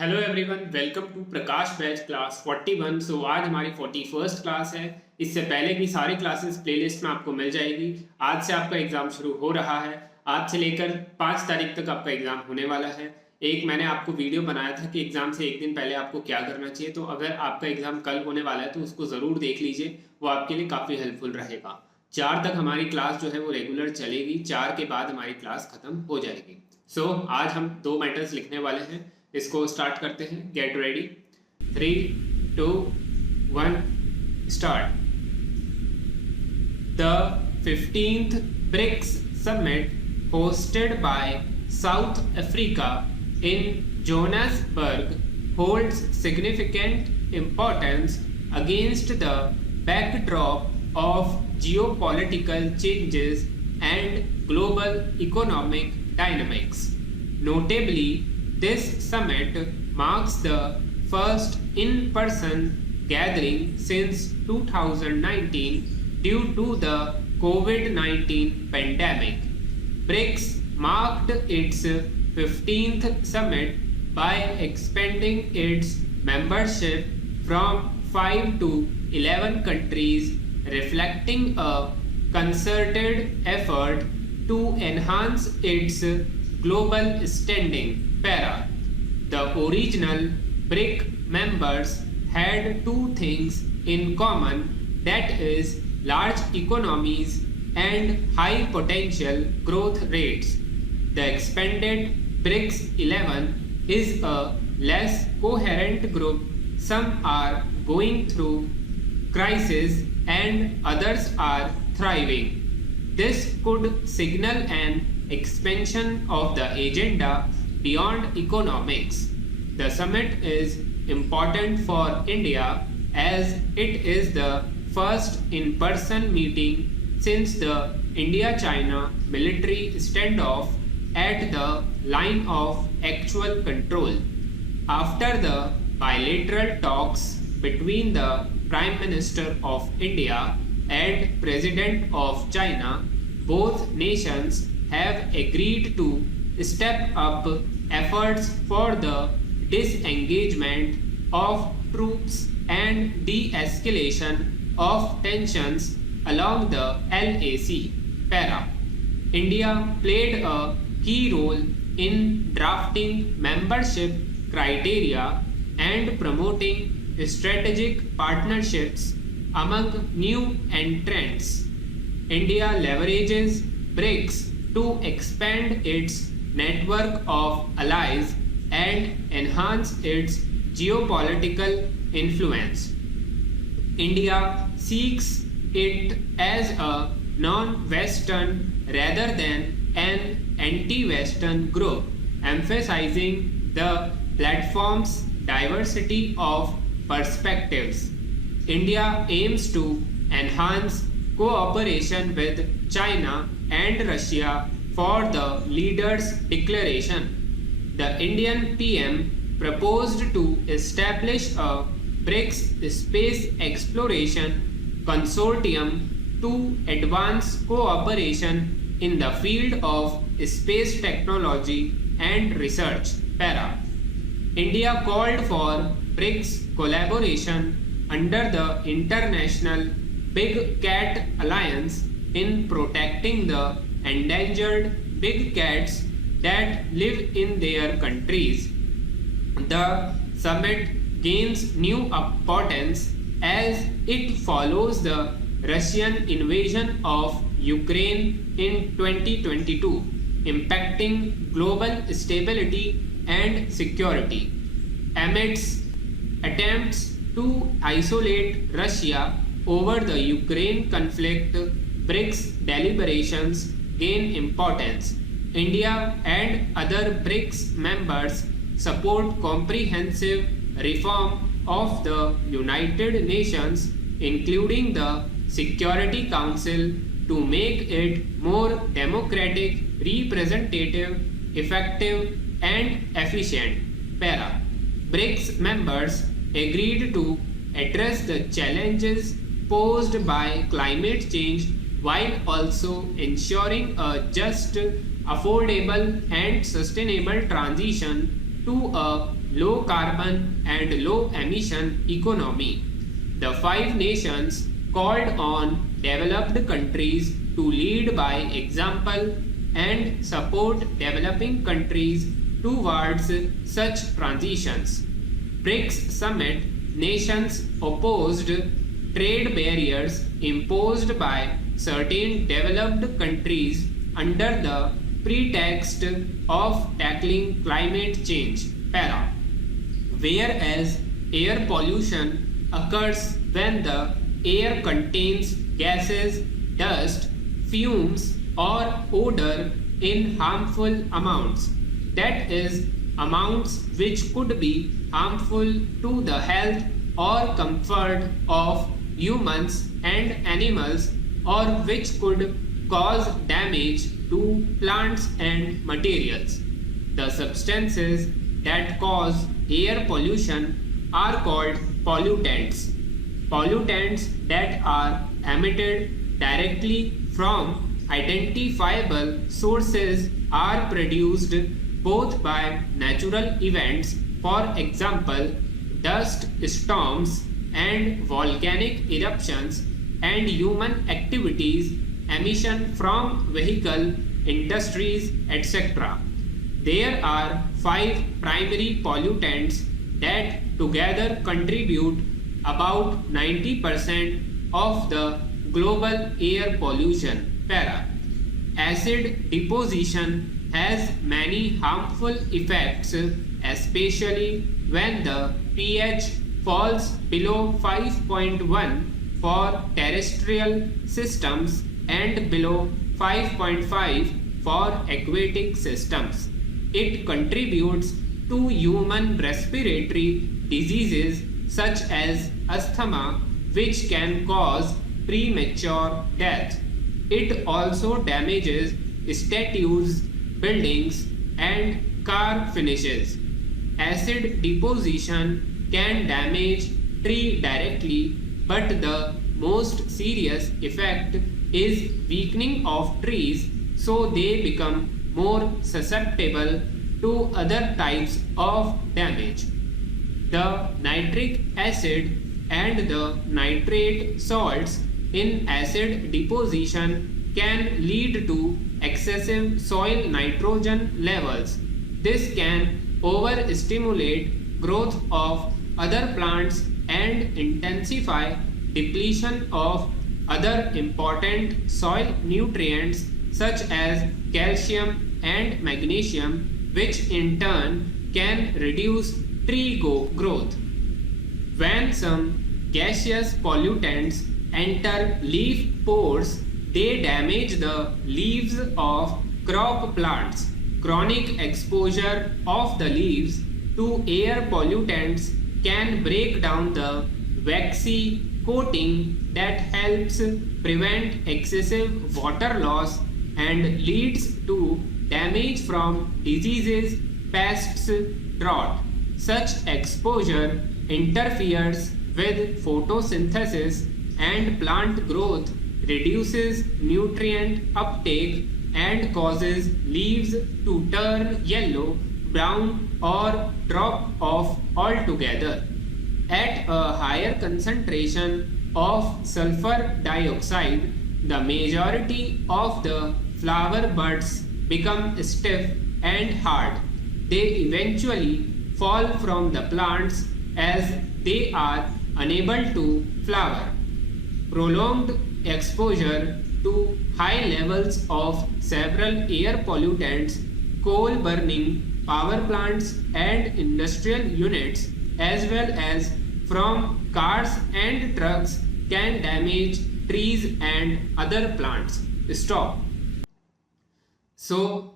Hello everyone, welcome to Prakash batch class 41। So आज हमारी 41st class है। इससे पहले की सारी क्लासेस प्लेलिस्ट में आपको मिल जाएगी। आज से आपका एग्ज़ाम शुरू हो रहा है। आज से लेकर 5 तारीख तक आपका एग्ज़ाम होने वाला है। एक मैंने आपको वीडियो बनाया था कि एग्ज़ाम से एक दिन पहले आपको क्या करना चाहिए, तो अगर आपका एग्ज़ाम कल होने वाला है तो उसको ज़रूर देख लीजिए, वो आपके लिए काफ़ी हेल्पफुल रहेगा। 4 तक हमारी क्लास जो है वो रेगुलर चलेगी, 4 के बाद हमारी क्लास ख़त्म हो जाएगी। सो आज हम 2 मैटर्स लिखने वाले हैं। इसको स्टार्ट करते हैं। Get ready, 3, 2, 1 start. The 15th BRICS summit hosted by South Africa in Johannesburg holds significant importance against the backdrop of geopolitical changes and global economic dynamics. Notably, this summit marks the first in-person gathering since 2019 due to the COVID-19 pandemic. BRICS marked its 15th summit by expanding its membership from 5 to 11 countries, reflecting a concerted effort to enhance its global standing. The original BRIC members had two things in common, that is, large economies and high potential growth rates. The expanded BRICS 11 is a less coherent group. Some are going through crisis and others are thriving. This could signal an expansion of the agenda beyond economics. The summit is important for India as it is the first in-person meeting since the India-China military standoff at the line of actual control. After the bilateral talks between the Prime Minister of India and President of China, both nations have agreed to step up efforts for the disengagement of troops and de-escalation of tensions along the LAC. India played a key role in drafting membership criteria and promoting strategic partnerships among new entrants. India leverages BRICS to expand its network of allies and enhance its geopolitical influence. India seeks it as a non-Western rather than an anti-Western group, emphasizing the platform's diversity of perspectives. India aims to enhance cooperation with China and Russia for the leaders' declaration. The Indian PM proposed to establish a BRICS Space Exploration Consortium to advance cooperation in the field of space technology and research. India called for BRICS collaboration under the International Big Cat Alliance in protecting the endangered big cats that live in their countries. The summit gains new importance as it follows the Russian invasion of Ukraine in 2022, impacting global stability and security. Amidst attempts to isolate Russia over the Ukraine conflict, BRICS deliberations gain importance. India and other BRICS members support comprehensive reform of the United Nations, including the Security Council, to make it more democratic, representative, effective, and efficient. BRICS members agreed to address the challenges posed by climate change while also ensuring a just, affordable, and sustainable transition to a low carbon and low emission economy. The 5 nations called on developed countries to lead by example and support developing countries towards such transitions. BRICS summit nations opposed trade barriers imposed by certain developed countries under the pretext of tackling climate change. Para. Whereas air pollution occurs when the air contains gases, dust, fumes, or odor in harmful amounts. That is, amounts which could be harmful to the health or comfort of humans and animals, or which could cause damage to plants and materials. The substances that cause air pollution are called pollutants. Pollutants that are emitted directly from identifiable sources are produced both by natural events, for example, dust storms and volcanic eruptions, and human activities, emission from vehicle, industries, etc. There are 5 primary pollutants that together contribute about 90% of the global air pollution. Para. Acid deposition has many harmful effects, especially when the pH falls below 5.1 for terrestrial systems and below 5.5 for aquatic systems. It contributes to human respiratory diseases such as asthma, which can cause premature death. It also damages statues, buildings, and car finishes. Acid deposition can damage tree directly, but the most serious effect is weakening of trees, so they become more susceptible to other types of damage. The nitric acid and the nitrate salts in acid deposition can lead to excessive soil nitrogen levels. This can overstimulate growth of other plants and intensify depletion of other important soil nutrients such as calcium and magnesium, which in turn can reduce tree growth. When some gaseous pollutants enter leaf pores, they damage the leaves of crop plants. Chronic exposure of the leaves to air pollutants can break down the waxy coating that helps prevent excessive water loss and leads to damage from diseases, pests, drought. Such exposure interferes with photosynthesis and plant growth, reduces nutrient uptake, and causes leaves to turn yellow, brown, or drop off altogether. At a higher concentration of sulfur dioxide, the majority of the flower buds become stiff and hard. They eventually fall from the plants as they are unable to flower. Prolonged exposure to high levels of several air pollutants, coal burning, power plants, and industrial units, as well as from cars and trucks, can damage trees and other plants. Stop.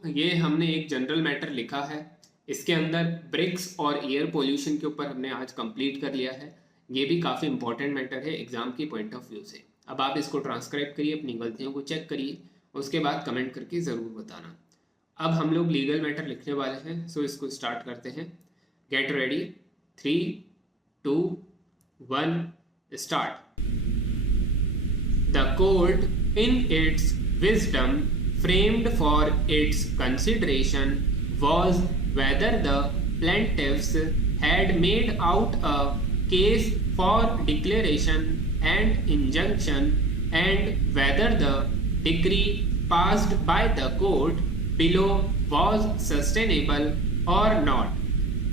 ये हमने एक general matter लिखा है, इसके अंदर BRICS और air pollution के ऊपर हमने आज कंप्लीट कर लिया है। ये भी काफ़ी इंपॉर्टेंट मैटर है एग्जाम की पॉइंट ऑफ व्यू से। अब आप इसको ट्रांसक्राइब करिए, अपनी गलतियों को चेक करिए, उसके बाद कमेंट करके ज़रूर बताना। अब हम लोग लीगल मैटर लिखने वाले हैं, सो इसको स्टार्ट करते हैं। Get ready, 3, 2, 1, start. The court in its wisdom framed for its consideration was whether the plaintiffs had made out a case for declaration and injunction, and whether the decree passed by the court below was sustainable or not.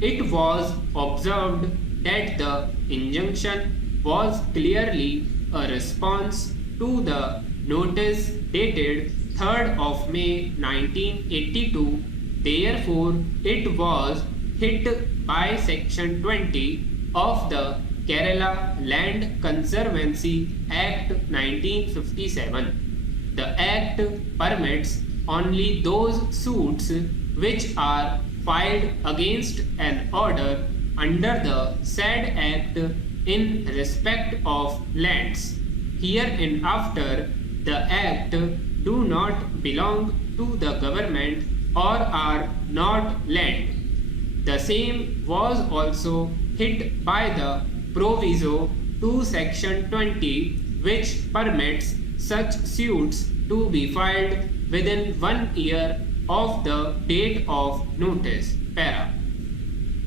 It was observed that the injunction was clearly a response to the notice dated 3rd of May 1982. Therefore, it was hit by Section 20 of the Kerala Land Conservancy Act 1957. The Act permits only those suits which are filed against an order under the said Act in respect of lands. Hereinafter, the Act do not belong to the government or are not land. The same was also hit by the proviso to Section 20, which permits such suits to be filed within 1 year of the date of notice. Para.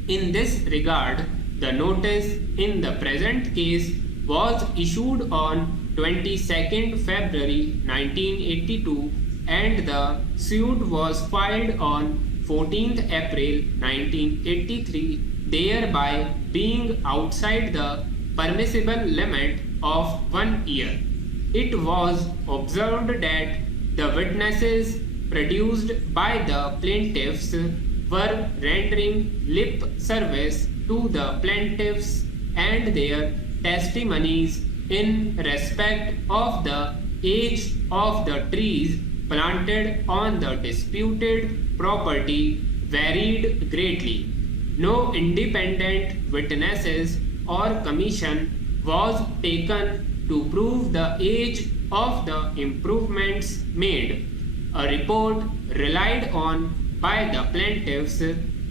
In this regard, the notice in the present case was issued on 22nd February 1982 and the suit was filed on 14th April 1983, thereby being outside the permissible limit of 1 year. It was observed that the witnesses produced by the plaintiffs were rendering lip service to the plaintiffs and their testimonies in respect of the age of the trees planted on the disputed property varied greatly. No independent witnesses or commission was taken to prove the age of the improvements made. A report relied on by the plaintiffs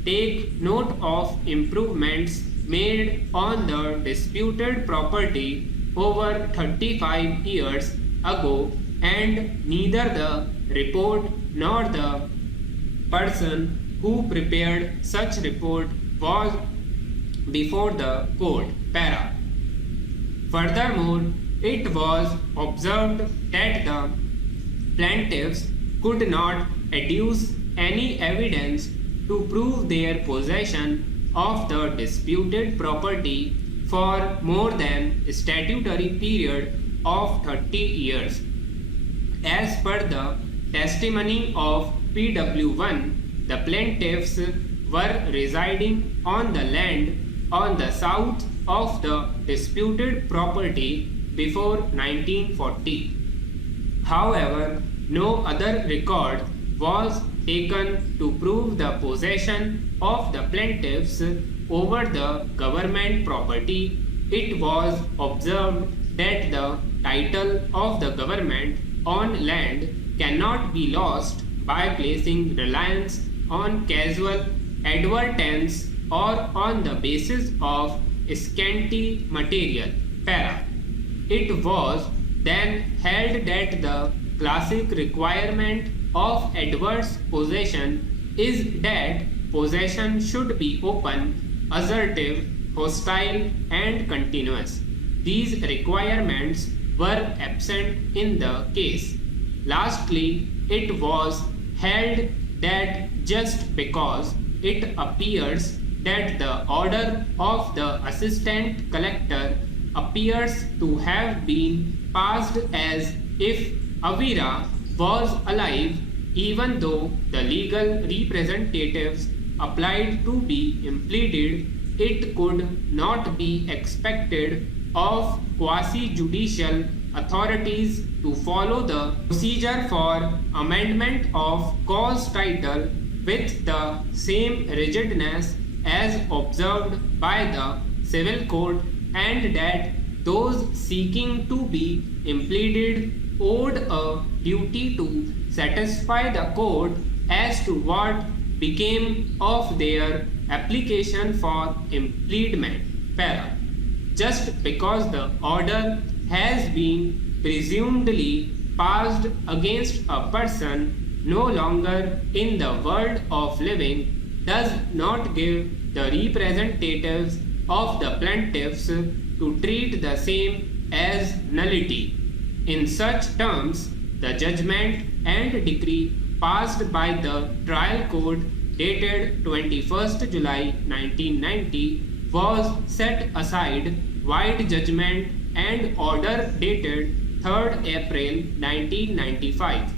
take note of improvements made on the disputed property over 35 years ago, and neither the report nor the person who prepared such report was before the court. Para. Furthermore, it was observed that the plaintiffs could not adduce any evidence to prove their possession of the disputed property for more than a statutory period of 30 years. As per the testimony of PW1, the plaintiffs were residing on the land on the south of the disputed property before 1940. However, no other record was taken to prove the possession of the plaintiffs over the government property. It was observed that the title of the government on land cannot be lost by placing reliance on casual advertence or on the basis of scanty material. Para. It was then held that the classic requirement of adverse possession is that possession should be open, assertive, hostile, and continuous. These requirements were absent in the case. Lastly, it was held that just because it appears that the order of the assistant collector appears to have been passed as if Avira was alive, even though the legal representatives applied to be impleaded, it could not be expected of quasi-judicial authorities to follow the procedure for amendment of cause title with the same rigidness as observed by the civil code, and that those seeking to be impleaded owed a duty to satisfy the court as to what became of their application for impleadment. Para. Just because the order has been presumably passed against a person no longer in the world of living does not give the representatives of the plaintiffs to treat the same as nullity. In such terms, the judgment and decree passed by the trial court dated 21st July 1990 was set aside while judgment and order dated 3rd April 1995.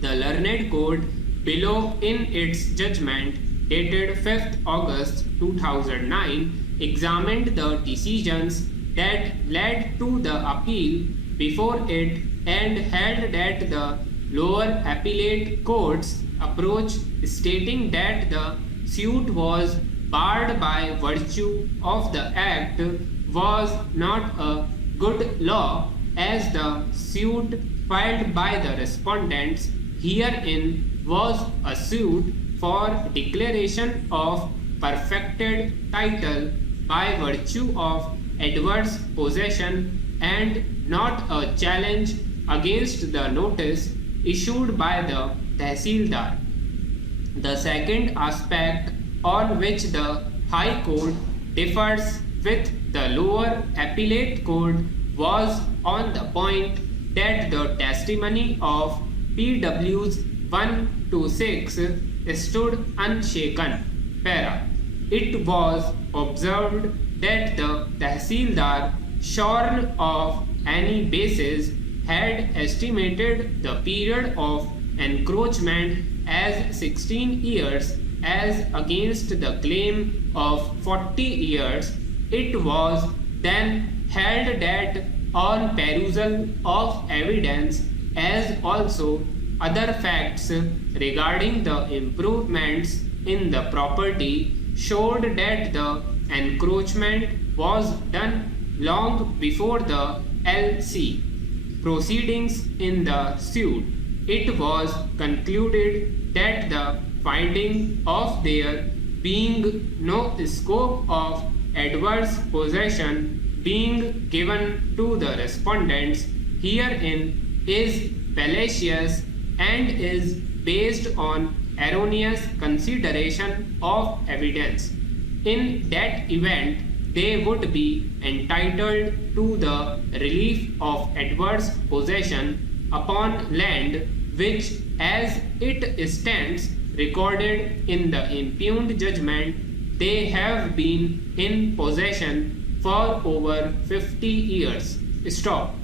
The learned court below in its judgment dated 5th August 2009 examined the decisions that led to the appeal before it and held that the lower appellate court's approach stating that the suit was barred by virtue of the act was not a good law, as the suit filed by the respondents herein was a suit for declaration of perfected title by virtue of adverse possession and not a challenge against the notice issued by the Tehsildar. The second aspect on which the High Court differs with the lower appellate court was on the point that the testimony of PWs 1 to 6 stood unshaken. Para. It was observed that the Tehsildar, shorn of any basis, had estimated the period of encroachment as 16 years as against the claim of 40 years. It was then held that on perusal of evidence as also other facts regarding the improvements in the property showed that the encroachment was done long before the LC proceedings in the suit. It was concluded that the finding of there being no scope of adverse possession being given to the respondents herein is fallacious and is based on erroneous consideration of evidence. In that event, they would be entitled to the relief of adverse possession upon land which, as it stands recorded in the impugned judgment, they have been in possession for over 50 years. Stop.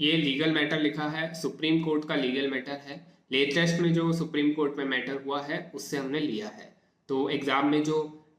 ये legal matter लिखा है, supreme court का legal matter है। Latest में जो supreme court में matter हुआ है उससे हमने लिया है। तो एग्ज़ाम में जो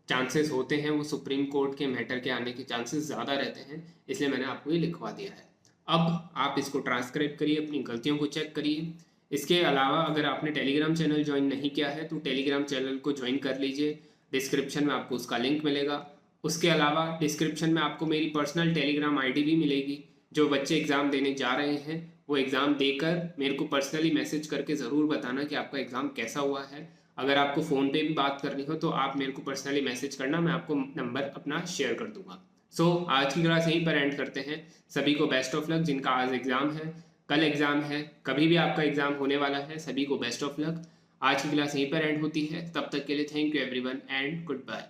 चांसेस होते हैं वो सुप्रीम कोर्ट के मैटर के आने के चांसेस ज़्यादा रहते हैं, इसलिए मैंने आपको ये लिखवा दिया है। अब आप इसको ट्रांसक्राइब करिए, अपनी गलतियों को चेक करिए। इसके अलावा अगर आपने टेलीग्राम चैनल ज्वाइन नहीं किया है तो टेलीग्राम चैनल को ज्वाइन कर लीजिए, डिस्क्रिप्शन में आपको उसका लिंक मिलेगा। उसके अलावा डिस्क्रिप्शन में आपको मेरी पर्सनल टेलीग्राम आईडी भी मिलेगी। जो बच्चे एग्ज़ाम देने जा रहे हैं वो एग्ज़ाम देकर मेरे को पर्सनली मैसेज करके ज़रूर बताना कि आपका एग्ज़ाम कैसा हुआ है। अगर आपको फ़ोन पे भी बात करनी हो तो आप मेरे को पर्सनली मैसेज करना, मैं आपको नंबर अपना शेयर कर दूंगा। आज की क्लास यहीं पर एंड करते हैं। सभी को बेस्ट ऑफ लक। जिनका आज एग्ज़ाम है, कल एग्ज़ाम है, कभी भी आपका एग्ज़ाम होने वाला है, सभी को बेस्ट ऑफ लक। आज की क्लास यहीं पर एंड होती है। तब तक के लिए thank you everyone and good bye.